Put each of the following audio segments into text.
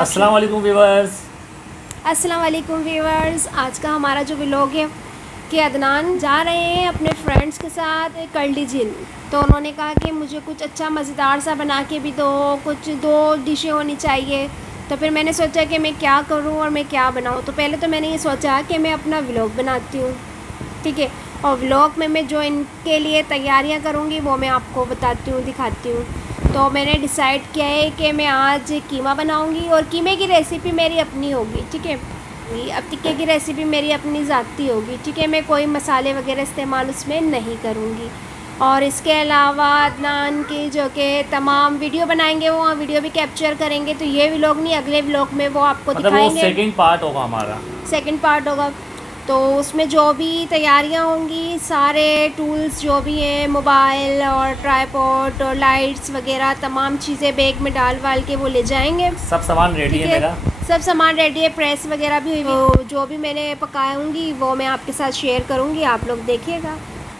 अस्सलाम वालेकुम व्यूअर्स। अस्सलाम वालेकुम व्यूअर्स। आज का हमारा जो व्लॉग है कि अदनान जा रहे हैं अपने फ्रेंड्स के साथ करली झील। तो उन्होंने कहा कि मुझे कुछ अच्छा मज़ेदार सा बना के भी दो, कुछ 2 डिशें होनी चाहिए। तो फिर मैंने सोचा कि मैं क्या करूं और मैं क्या बनाऊं। तो पहले तो मैंने ये सोचा कि मैं अपना व्लॉग बनाती हूँ, ठीक है। और व्लॉग में मैं जो इनके लिए तैयारियां करूँगी वो मैं आपको बताती हूँ, दिखाती हूँ। तो मैंने डिसाइड किया है कि मैं आज कीमा बनाऊँगी और कीमे की रेसिपी मेरी अपनी होगी, ठीक है। अब टिक्के की रेसिपी मेरी अपनी ज़ाती होगी, ठीक है। मैं कोई मसाले वगैरह इस्तेमाल उसमें नहीं करूँगी। और इसके अलावा अदनान की जो कि तमाम वीडियो बनाएंगे वो वीडियो भी कैप्चर करेंगे। तो ये व्लॉग नहीं, अगले व्लॉग में वो आपको दिखाएंगे। वो सेकंड पार्ट होगा हमारा, सेकंड पार्ट होगा। तो उसमें जो भी तैयारियां होंगी, सारे टूल्स जो भी हैं, मोबाइल और ट्राइपॉड और लाइट्स वगैरह तमाम चीज़ें बैग में डाल वाल के वो ले जाएंगे। सब सामान रेडी है मेरा। सब सामान रेडी है, प्रेस वगैरह भी हुई। तो जो भी मैंने पकाऊंगी वो मैं आपके साथ शेयर करूंगी, आप लोग देखिएगा।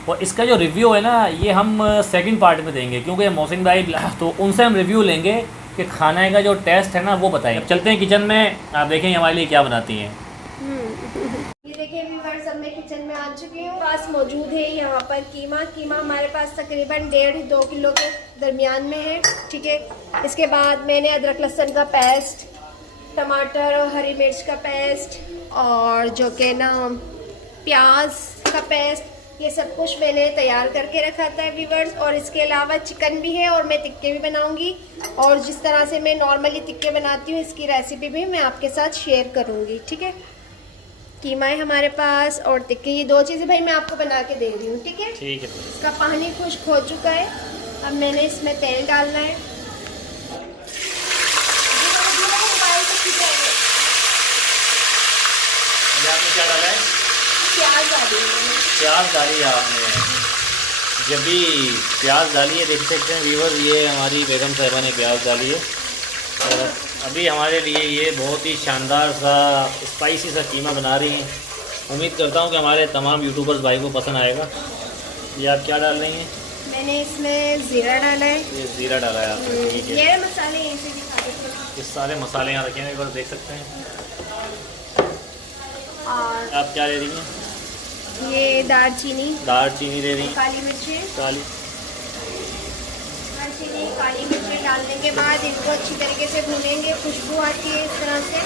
और इसका जो रिव्यू है ना, ये हम सेकंड पार्ट में देंगे, क्योंकि मोहसिन भाई तो उनसे हम रिव्यू लेंगे कि खाने का जो टेस्ट है ना वो बताएंगे। चलते हैं किचन में, आप देखेंगे हमारे लिए क्या बनाती हैं। ये देखिए व्यूअर्स, अब मैं किचन में आ चुकी हूँ। पास मौजूद है यहाँ पर कीमा हमारे पास तकरीबन 1.5-2 किलो के दरमियान में है, ठीक है। इसके बाद मैंने अदरक लहसुन का पेस्ट, टमाटर और हरी मिर्च का पेस्ट और जो कि ना प्याज का पेस्ट, ये सब कुछ मैंने तैयार करके रखा था व्यूअर्स। और इसके अलावा चिकन भी है और मैं टिक्के भी बनाऊंगी। और जिस तरह से मैं नॉर्मली टिक्के बनाती हूँ इसकी रेसिपी भी मैं आपके साथ शेयर करूँगी, ठीक है। कीमा है हमारे पास और टिक्के, ये 2 चीज़ें भाई मैं आपको बना के दे रही हूँ, ठीक है। ठीक है। इसका पानी खुश्क हो चुका है। अब मैंने इसमें तेल डालना है। आपने क्या डाला है? प्याज डाली है। प्याज डाली है आपने। जब भी प्याज डाली है, देख सकते हैं व्यूअर, ये हमारी बेगम साहिबा ने प्याज डाली है। और अभी हमारे लिए ये बहुत ही शानदार सा स्पाइसी सा कीमा बना रही हैं। उम्मीद करता हूँ कि हमारे तमाम यूट्यूबर्स भाई को पसंद आएगा। ये आप क्या डाल रही हैं? मैंने इसमें ज़ीरा डाला है। ये ज़ीरा डाला है आपने, ठीक है। ये मसाले यहीं से दिखा देते हैं। ये सारे मसाले यहाँ रखे हैं, एक बार देख सकते हैं। और आप क्या ले रही हैं? ये दालचीनी ले रही हैं। काली मिर्ची, काली दालचीनी काली मिर्ची डालने के बाद इनको अच्छी तरीके से भूनेंगे, खुशबू आती है इस तरह से।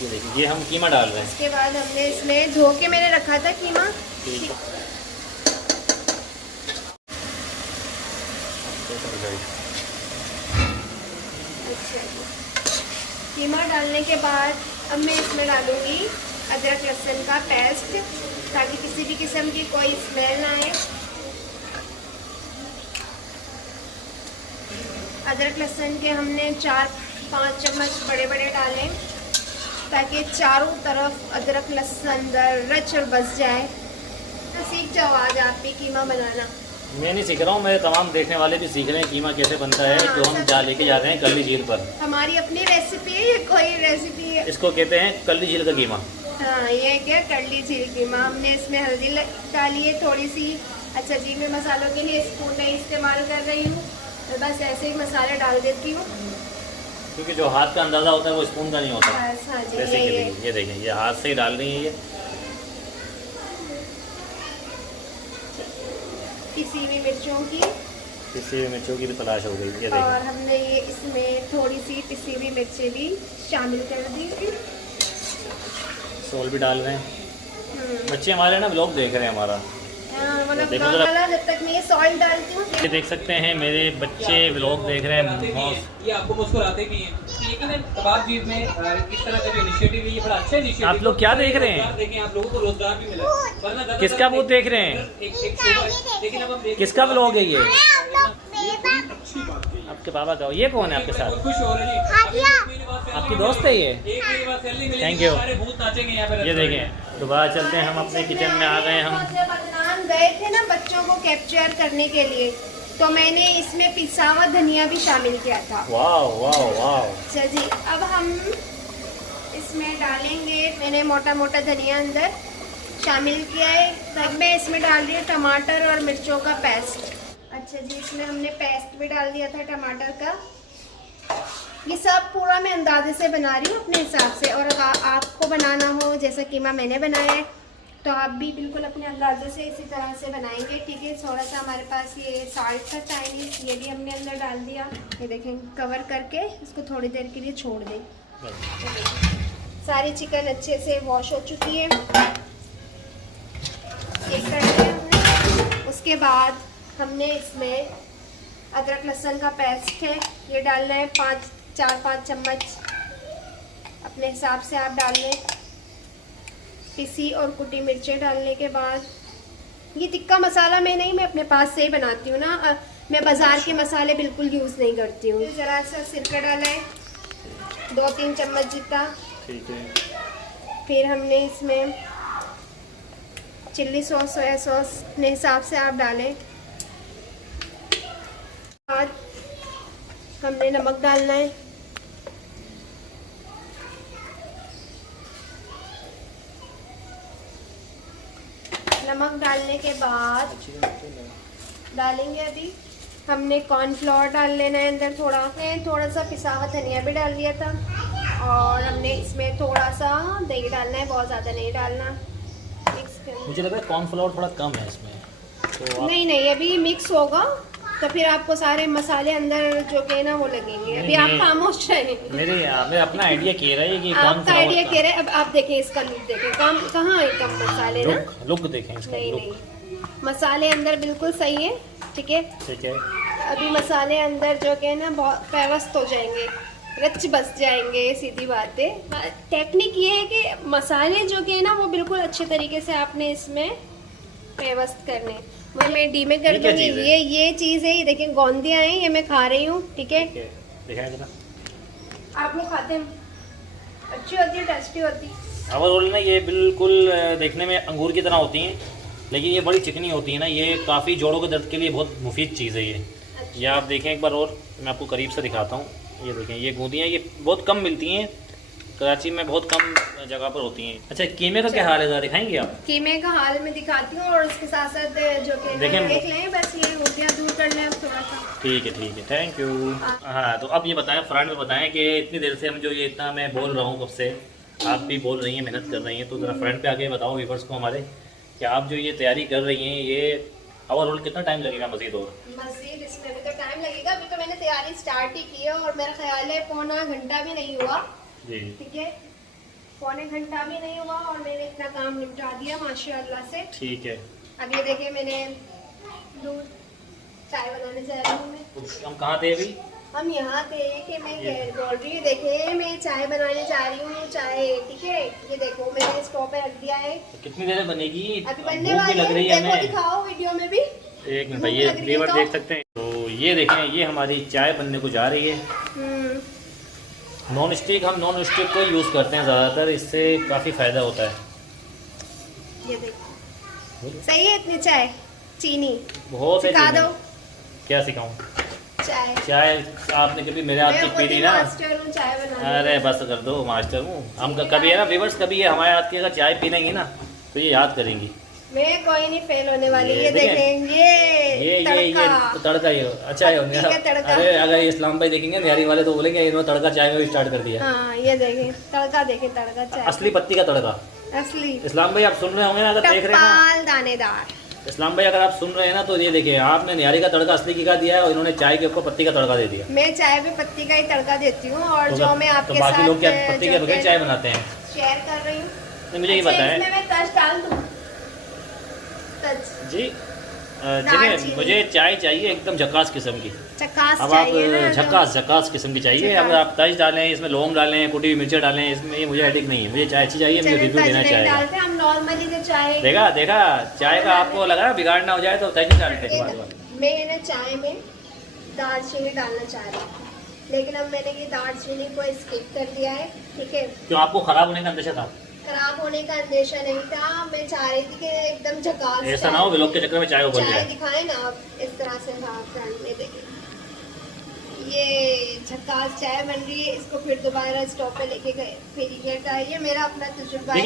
ये देखिए, ये हम कीमा डाल रहे हैं। इसके बाद हमने इसमें धो के मैंने रखा था कीमा, ठीक है। कीमा डालने के बाद अब मैं इसमें डालूंगी अदरक लहसुन का पेस्ट, ताकि किसी भी किस्म की कोई स्मेल ना आए। अदरक लहसुन के हमने 4-5 चम्मच बड़े बड़े डालें, ताकि चारों तरफ अदरक लहसुन रच और बस जाए। तो सीख जाओ आज आप भी कीमा बनाना। मैं नहीं सीख रहा हूँ, मेरे तमाम देखने वाले भी सीख रहे हैं कीमा कैसे बनता है, जो हम जा लेके जा रहे हैं करली झील पर। हमारी अपनी रेसिपी है, ये कोई रेसिपी है। इसको कहते हैं करली झील का कीमा। हाँ, ये क्या करली झील कीमा। हमने इसमें हल्दी डाली है थोड़ी सी। अच्छा जी, मैं मसालों के लिए स्पून नहीं इस्तेमाल कर रही हूँ, तो बस ऐसे ही मसाले डाल देती हूँ, क्योंकि जो हाथ का अंदाज़ा होता है वो स्पून का नहीं होता। हाँ जी। ये देखें, ये हाथ से ही डाल रही है। ये पिसी हुई मिर्चों की, पिसी हुई मिर्चों की भी तलाश हो गई। ये और देखें, हमने ये इसमें थोड़ी सी पिसी हुई मिर्चें भी शामिल कर दी। सोल भी डाल रहे हैं। बच्चे हमारे ना व्लॉग देख रहे हैं हमारा। मतलब देखो जरा, जब तक मैं सॉल्ट डालती हूँ। ये देख सकते हैं मेरे बच्चे व्लॉग देख रहे हैं। ये आपको मुस्कुराते भी हैं, लेकिन कबाब चीज में इस तरह का जो इनिशिएटिव है ये बड़ा अच्छा इनिशिएटिव। आप लोग क्या देख रहे हैं? देखें, आप लोगों को रोजगार भी मिला, वरना किसका वो देख रहे हैं? लेकिन अब हम किसका व्लॉग है ये? अच्छी बात है। आपके पापा का। ये कौन है आपके साथ? खुश हो रहे हैं। आपकी दोस्त है ये? एक मेरे पास सैलरी मिलेगी, थैंक यू। सारे भूत नाचेंगे यहाँ पे। ये देखें, दोबारा चलते हैं, हम अपने किचन में आ गए। हम जब अदनान गए थे ना बच्चों को कैप्चर करने के लिए, तो मैंने इसमें पिसा हुआ धनिया भी शामिल किया था। वाह वाह वाह। अच्छा जी, अब हम इसमें डालेंगे, मैंने मोटा मोटा धनिया अंदर शामिल किया है। तब मैं इसमें डाल रही हूँ टमाटर और मिर्चों का पेस्ट। अच्छा जी, इसमें हमने पेस्ट भी डाल दिया था टमाटर का। ये सब पूरा मैं अंदाजे से बना रही हूँ अपने हिसाब से, और अगर आपको बनाना हो जैसा कीमा मैंने बनाया है तो आप भी बिल्कुल अपने अंदाजे से इसी तरह से बनाएंगे, ठीक है। थोड़ा सा हमारे पास ये साल्ट था चाइनीज़, ये भी हमने अंदर डाल दिया। ये देखें, कवर करके इसको थोड़ी देर के लिए छोड़ दें। सारी चिकन अच्छे से वॉश हो चुकी है, ये कर लिया हमने। उसके बाद हमने इसमें अदरक लहसुन का पेस्ट है, ये डालना है 4-5 चम्मच, अपने हिसाब से आप डाल लें। पिसी और कुटी मिर्चें डालने के बाद, ये टिक्का मसाला मैं अपने पास से ही बनाती हूँ ना, मैं बाज़ार के मसाले बिल्कुल यूज़ नहीं करती हूँ। ज़रा सा सिरका डाला है 2-3 चम्मच जितना, ठीक है। फिर हमने इसमें चिल्ली सॉस, सोया सॉस अपने हिसाब से आप डालें। बाद हमने नमक डालना है, नमक डालने के बाद डालेंगे अभी हमने कॉर्नफ्लोर डाल लेना है अंदर थोड़ा सा पिसा हुआ धनिया भी डाल दिया था, और हमने इसमें थोड़ा सा दही डालना है, बहुत ज़्यादा नहीं डालना। मिक्स करना, मुझे लग रहा है कॉर्नफ्लोर थोड़ा कम है इसमें, तो आप... नहीं अभी मिक्स होगा तो फिर आपको सारे मसाले अंदर जो के ना वो लगेंगे। अभी आप खामोश रहें। मैं अपना आइडिया कह रहा है कि आपका आइडिया कह रहे हैं। अब आप देखें इसका लुक देखें, कहाँ है कम मसाले ना, लुक देखें इसका। नहीं मसाले अंदर बिल्कुल सही है, ठीक है। ठीक है, अभी मसाले अंदर जो के ना बहुत पेवस्त हो जाएंगे, रच बस जाएंगे, सीधी बात है। टेक्निक ये है कि मसाले जो के ना वो बिल्कुल अच्छे तरीके से आपने इसमें पेवस्त करने। मैं डी में कर दूंगी। ये चीज़ है, ये देखें गोंदियाँ हैं, ये मैं खा रही हूँ, ठीक है। आप लोग खाते हैं, अच्छी होती है, टेस्टी होती है। अवर रोल ना ये बिल्कुल देखने में अंगूर की तरह होती हैं, लेकिन ये बड़ी चिकनी होती है ना, ये काफ़ी जोड़ों के दर्द के लिए बहुत मुफीद चीज़ है ये। ये आप देखें एक बार और, मैं आपको करीब से दिखाता हूँ। ये देखें, ये गोंदियाँ ये बहुत कम मिलती हैं, कराची में बहुत कम जगह पर होती हैं। अच्छा, कीमे का क्या हाल है, ज़रा दिखाएंगे आप? कीमे का हाल मैं दिखाती हूँ, और उसके साथ साथ जो कि देख लें, बस ये उल्टियाँ दूर कर लें थोड़ा सा। ठीक है, थैंक यू। हाँ, तो अब ये बताएं, फ्रंट में बताएं कि इतनी देर से हम जो ये इतना मैं बोल रहा हूँ कब से, आप भी बोल रही हैं, मेहनत कर रही हैं, तो ज़रा फ्रंट पे आके बताओ व्यूअर्स को हमारे कि आप जो ये तैयारी कर रही हैं, ये ओवरऑल कितना टाइम लगेगा मज़ीद? और मज़ीद इसमें भी तो टाइम लगेगा। अभी तो मैंने तैयारी स्टार्ट ही की है, और मेरा ख्याल है पौना घंटा भी नहीं हुआ जी, ठीक है, पौने घंटा भी नहीं हुआ, और मैंने इतना काम निपटा दिया माशाअल्लाह से। ठीक है, अब ये देखिए मैंने दूध चाय बनाने जा रही हूँ मैं। हम कहाँ थे अभी? हम यहाँ थे कि मैं बोल रही हूँ, देखे मैं चाय बनाने जा रही हूँ, चाय, ठीक है। ये देखो मैंने स्टोव पे रख दिया है। तो कितनी देर बनेगी? अभी बनने वाली है, देखो दिखाओ वीडियो में भी। एक मिनट, ये फ्लेवर देख सकते हैं। तो ये देखें, ये हमारी चाय बनने को जा रही है। नॉन स्टिक, हम नॉन स्टिक को यूज़ करते हैं ज़्यादातर, इससे काफ़ी फ़ायदा होता है। ये देखो सही है। इतनी चाय, चीनी बहुत है, सिखा दो। क्या सिखाऊं? चाय आपने कभी मेरे हाथ की पी ली ना? अरे बस कर दो, मास्टर हूँ हम। कभी है ना व्यूअर्स, कभी है हमारे हाथ की अगर चाय पी लेंगी ना तो ये याद करेंगी। मैं कोई नहीं फेल होने वाली। ये देखें, ये तड़का ये अच्छा है। अरे अगर इस्लाम भाई देखेंगे बिहारी वाले तो बोलेंगे इन्होंने तड़का चाय में भी स्टार्ट कर दिया। हाँ, ये देखें तड़का, देखें तड़का चाय, असली पत्ती का तड़का, असली। इस्लाम भाई आप सुन रहे होंगे ना, अगर देख रहे हैं ना, दानेदार। इस्लाम भाई अगर आप सुन रहे हैं ना, तो ये देखिए, आपने निहारी का तड़का असली का दिया है, और इन्होंने चाय के ऊपर पत्ती का तड़का दे दिया। मैं चाय में पत्ती का ही तड़का देती हूँ, और जो मैं आपके बाकी लोग क्या पत्ती के बगैर चाय बनाते हैं, शेयर कर रही हूँ। मुझे ये बताएं मैं तज डाल दूँ जी? जी, मुझे चाय चाहिए एकदम झकास किस्म की। झकास अब आप झकास किस्म की चाहिए। अब आप तज डालें, इसमें लौंग डालें, कुटी हुई मिर्ची डालें, इसमें ये मुझे हेडेक नहीं है, मुझे चाय अच्छी चाहिए, मुझे रिव्यू देना चाहिए। हम नॉर्मली जो चाय देखा चाय का आपको लगा बिगाड़ना हो जाए तो तज नहीं डालते। मैं ना चाय में दालचीनी डालना चाह रही थी, लेकिन अब मैंने ये दालचीनी को स्किप कर दिया है, ठीक है। क्यों, आपको खराब होने का अंदेशा था? खराब होने का अंदेशा नहीं था, मैं चाह रही थी कि एकदम झकास, ऐसा ना हो व्लॉग के चक्कर में चाय उबल जाए। दिखाए ना आप इस तरह से। हाँ, फ्रंट में देखिए ये झकास चाय बन रही है। इसको फिर दोबारा स्टोव पे लेके गए, फिर ये मेरा अपना तजुर्बा है।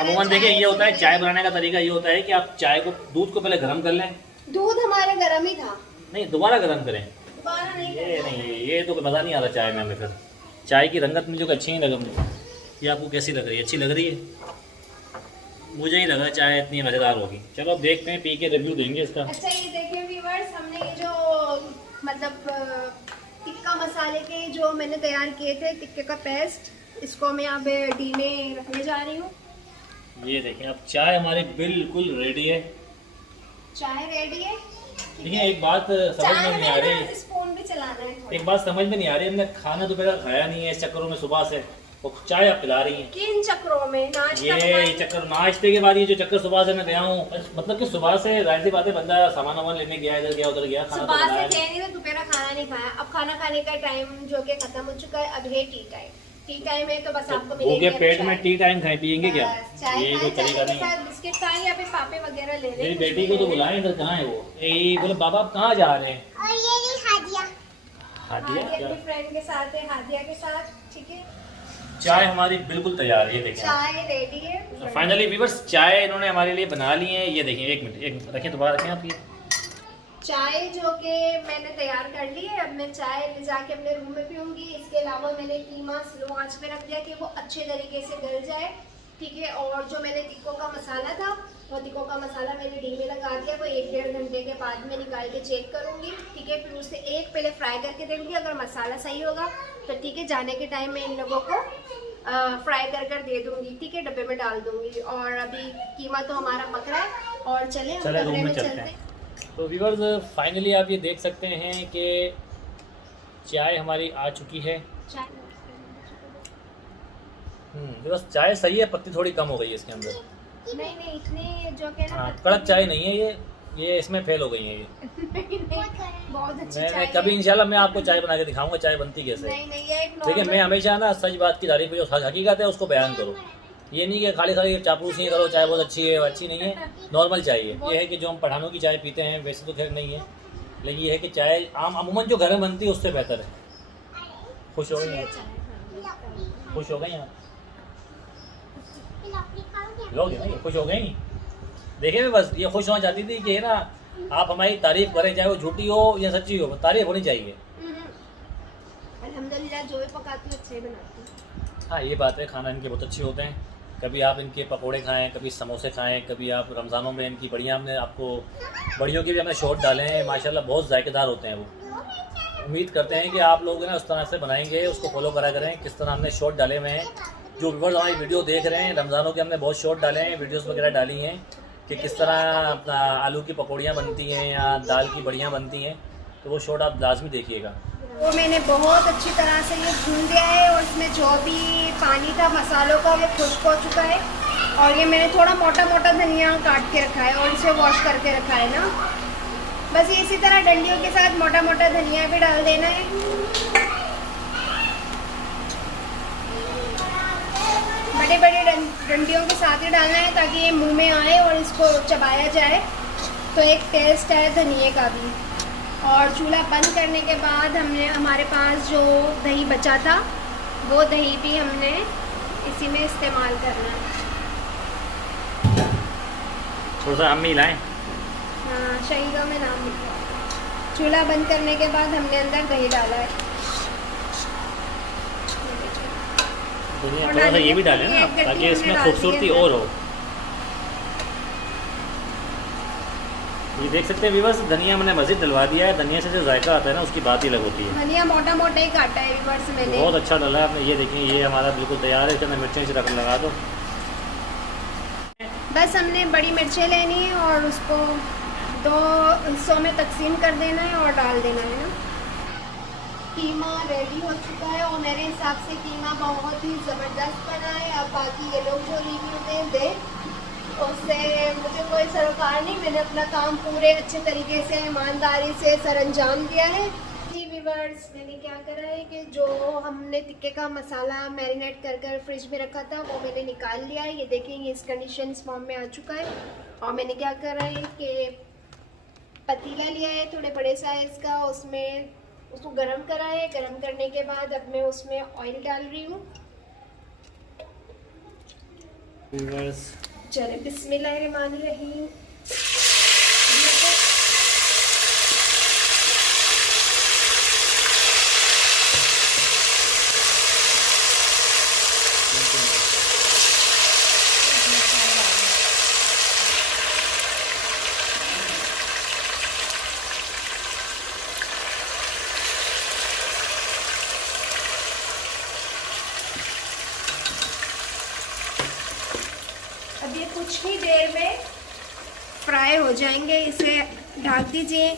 अमूमन देखिए, ये होता है चाय बनाने का तरीका, ये होता है कि आप चाय को, दूध को पहले गर्म कर लें। दूध हमारे गर्म ही था। नहीं, दोबारा गर्म करें। दोबारा नहीं, ये तो मज़ा नहीं आ रहा चाय में हमें। फिर चाय की रंगत मुझे अच्छी नहीं लगा मुझे। ये आपको कैसी लग रही है? अच्छी लग रही है? मुझे नहीं लगा चाय इतनी मज़ेदार होगी। चलो अब देखते हैं, पी के रिव्यू देंगे इसका। अच्छा ये देखिए व्यूअर्स, हमने ये जो मतलब टिक्का मसाले के जो मैंने तैयार किए थे, टिक्के का पेस्ट, इसको मैं अब डी में रखने जा रही हूँ। ये देखें, अब चाय हमारी बिल्कुल रेडी है। चाय रेडी है। देखिए एक बात समझ में नहीं आ रही, स्पून भी चलाना है थोड़ा। एक बात समझ में नहीं आ रही, हमने खाना दोपहर खाया नहीं है इस चक्करों में सुबह से, वो चाय आप पिला रही हैं। किन चक्करों में? नाश्ता ये चक्कर, नाश्ते के बाद ये जो चक्कर सुबह से मैं गया हूँ, मतलब कि सुबह से जाहिर सी बात है बंदा सामान वामान लेने गया, इधर गया उधर गया, खाना तो सुबह से बनाया थे नहीं तो दोपहर खाना नहीं खाया। अब खाना खाने का टाइम जो कि खत्म हो चुका है, अब है टी टाइम। टी टाइम है तो बस आपको नहीं। भूखे पेट में टी टाइम खाए पियेंगे क्या? चाय ये कोई तरीका नहीं है। बिस्किट खाएं या फिर पापे वगैरह ले लें। मेरी बेटी को तो बुलाएं, इधर कहाँ है वो? बोले बाबा आप कहाँ जा रहे हैं? और ये नहीं हादिया हादिया अपनी फ्रेंड के साथ है, हादिया के साथ। ठीक है, चाय हमारी बिल्कुल तैयार है, ये देखिए चाय रेडी है। फाइनली व्यूअर्स, चाय इन्होंने हमारे लिए बना ली है। ये देखिए, एक मिनट, एक रखें, दोबारा रखें आप। ये चाय जो कि मैंने तैयार कर ली है, अब मैं चाय ले जाके अपने रूम में पीऊँगी। इसके अलावा मैंने कीमा स्लो आंच पे रख दिया कि वो अच्छे तरीके से गल जाए। ठीक है, और जो मैंने टिक्कों का मसाला था, वो टिक्कों का मसाला मैंने डी में लगा दिया। वो 1-1.5 घंटे के बाद मैं निकाल के चेक करूँगी। ठीक है, फिर उसे एक पहले फ्राई करके देखूँगी। अगर मसाला सही होगा तो ठीक है, जाने के टाइम मैं इन लोगों को फ्राई कर दे दूँगी। ठीक है, डब्बे में डाल दूँगी। और अभी कीमा तो हमारा पक रहा है, और चले हम रूम में चलते हैं। तो व्यूअर्स फाइनली आप ये देख सकते हैं कि चाय हमारी आ चुकी है। बस चाय सही है, पत्ती थोड़ी कम हो गई है इसके अंदर। नहीं इतनी जो कि ना कड़क चाय नहीं है ये इसमें फेल हो गई है ये। बहुत अच्छी मैं चाय कभी इंशाल्लाह मैं आपको चाय बना के दिखाऊंगा चाय बनती कैसे। नहीं ये एक देखिए मैं हमेशा ना सच बात की तारीफ, जो हकीकत है उसको बयान करो। ये नहीं कि खाली चापलूसी करो, चाय बहुत अच्छी है, अच्छी नहीं है, नॉर्मल चाहिए। ये है कि जो हम पठानों की चाय पीते हैं वैसे तो खैर नहीं है, लेकिन ये है कि चाय अमूमन जो घर में बनती है उससे बेहतर है। खुश हो गई? खुश हो गई आप? लोग ना ये खुश हो गई। देखिए बस ये खुश होना चाहती थी कि है ना, आप हमारी तारीफ करें, चाहे वो झूठी हो या सच्ची हो, तारीफ होनी चाहिए। अल्हम्दुलिल्लाह जो भी पकाती हूँ अच्छे बनाती हूँ। हाँ ये बात है, खाना इनके बहुत अच्छे होते हैं। कभी आप इनके पकोड़े खाएं, कभी समोसे खाएं, कभी आप रमज़ानों में इनकी बढ़िया, हमने आपको बढ़ियों के भी हमने शॉट डाले हैं, माशाल्लाह बहुत जायकेदार होते हैं वो। उम्मीद करते हैं कि आप लोग ना उस तरह से बनाएंगे, उसको फॉलो करा करें। किस तरह हमने शॉट डाले हुए हैं, जो व्यूअर्स हमारी वीडियो देख रहे हैं, रमज़ानों के हमने बहुत शॉट डाले हैं, वीडियोस वगैरह डाली हैं कि किस तरह अपना आलू की पकौड़ियाँ बनती हैं या दाल की बढ़ियाँ बनती हैं, तो वो शॉट आप लाजमी देखिएगा। वो मैंने बहुत अच्छी तरह से ये भून दिया है, और इसमें जो भी पानी था मसालों का वो खुश्क हो चुका है। और ये मैंने थोड़ा मोटा मोटा धनिया काट के रखा है और इसे वॉश करके रखा है ना। बस ये इसी तरह डंडियों के साथ मोटा मोटा धनिया भी डाल देना है। बड़े बड़े डंडियों के साथ ही डालना है ताकि ये मुंह में आए और इसको चबाया जाए, तो एक टेस्ट है धनिए का भी। और चूल्हा बंद करने के बाद हमने, हमारे पास जो दही बचा था वो दही भी हमने इसी में इस्तेमाल करना है। थोड़ा सा हम मिलाएं। हाँ, शहीदों में नाम लिखा है। चूल्हा बंद करने के बाद हमने अंदर दही डाला है। दुनिया थोड़ा सा ये भी डालें ना ताकि इसमें खूबसूरती और हो। ये देख सकते हैं व्यूअर्स, धनिया मैंने मज़ीद डलवा दिया है। धनिया से जो जायका आता है ना उसकी बात ही अलग होती है। धनिया मोटा मोटा ही काटा है व्यूअर्स मैंने, बहुत अच्छा डला है आपने। ये देखिए ये हमारा बिल्कुल तैयार है, इसके अंदर मिर्चें रख लगा दो। बस हमने बड़ी मिर्चें लेनी है और उसको 2 हिस्सों में तकसीम कर देना है और डाल देना है ना। कीमा रेडी हो चुका है और मेरे हिसाब से कीमा बहुत ही ज़बरदस्त बना है। अब बाकी ये लोग जो रिव्यू दें उससे मुझे कोई सरोकार नहीं, मैंने अपना काम पूरे अच्छे तरीके से ईमानदारी से सरअंजाम दिया है। जी व्यूअर्स, मैंने क्या करा है कि जो हमने टिक्के का मसाला मैरिनेट कर फ्रिज में रखा था वो मैंने निकाल लिया है। ये देखें ये इस कंडीशन इस फॉर्म में आ चुका है। और मैंने क्या करा है कि पतीला लिया है थोड़े बड़े साइज़ का, उसमें उसको गरम करा है। गरम करने के बाद अब मैं उसमें ऑयल डाल रही हूँ। चले बिस्मिल्लाहिर्रहमानिर्रहीम। कुछ ही देर में फ्राई हो जाएंगे। इसे ढक दीजिए।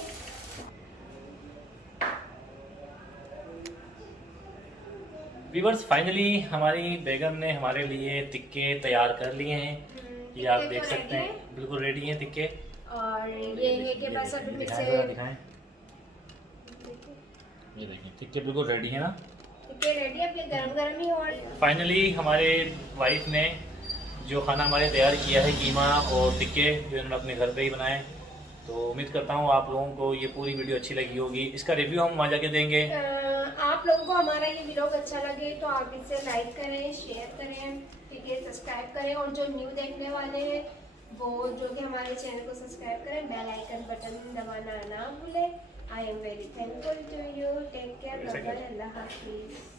व्यूअर्स, फाइनली हमारी बेगम ने हमारे लिए टिक्के तैयार कर लिए हैं। ये आप देख सकते हैं, बिल्कुल रेडी हैं टिक्के। और ये है कि बस अभी फिर से दिखाएं, ये देखिए टिक्के बिल्कुल रेडी है ना। टिक्के रेडी है, अब गरम गरम ही हो रहे हैं। फाइनली हमारे वाइफ ने जो खाना हमारे तैयार किया है, कीमा और टिक्के, जो इन्होंने अपने घर पे ही बनाए। तो उम्मीद करता हूँ आप लोगों को ये पूरी वीडियो अच्छी लगी होगी। इसका रिव्यू हम वहाँ जाके देंगे। आप लोगों को हमारा ये व्लॉग अच्छा लगे तो आप इसे लाइक करें, शेयर करें, ठीक है, सब्सक्राइब करें। और जो न्यू देखने वाले हैं वो जो कि हमारे चैनल को सब्सक्राइब करें, बेल आइकन बटन दबाना ना भूलें। I am very thankful to you. Take care, bye bye, अल्लाह हाफिज़।